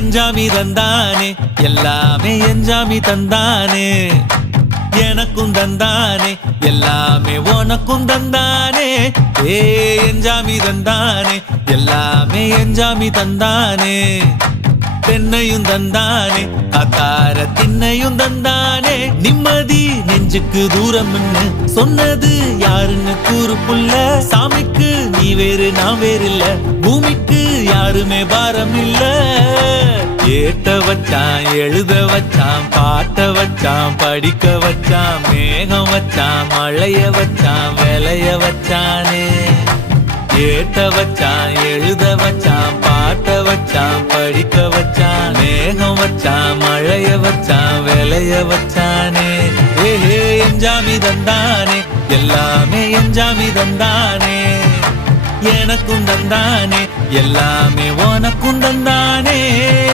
எஞ்சாமி தந்தானே எல்லாமே எஞ்சாமி தந்தானே எனக்கும் தந்தானே எல்லாமே உனக்கும் தந்தானே எஞ்சாமி தந்தானே எல்லாமே எஞ்சாமி தந்தானே தென்னையும் தந்தானே அக்கார திண்ணையும் தந்தானே நிம்மதி நெஞ்சுக்கு தூரம் சொன்னது யாருன்னு கூறு புள்ள சாமிக்கு நீ வேறு நான் வேறு இல்ல பூமிக்கு யாருமே பாரம் இல்ல ஏத்த வச்சான் எழுத வச்சான் பாட்ட வச்சான் படிக்க வச்சான் மேகம் வச்சான் மழைய வச்சான் விளைய வச்சானே ஏத்த வச்சான் எழுத வச்சான் பாட்ட வச்சான் படிக்க வச்சான் மேகம் வச்சான் மழைய வச்சான் விளைய வச்சானே எஞ்சாமி தந்தானே எல்லாமே எஞ்சாமி தந்தானே எனக்கும் தந்தானே எல்லாமே உனக்கும் தந்தானே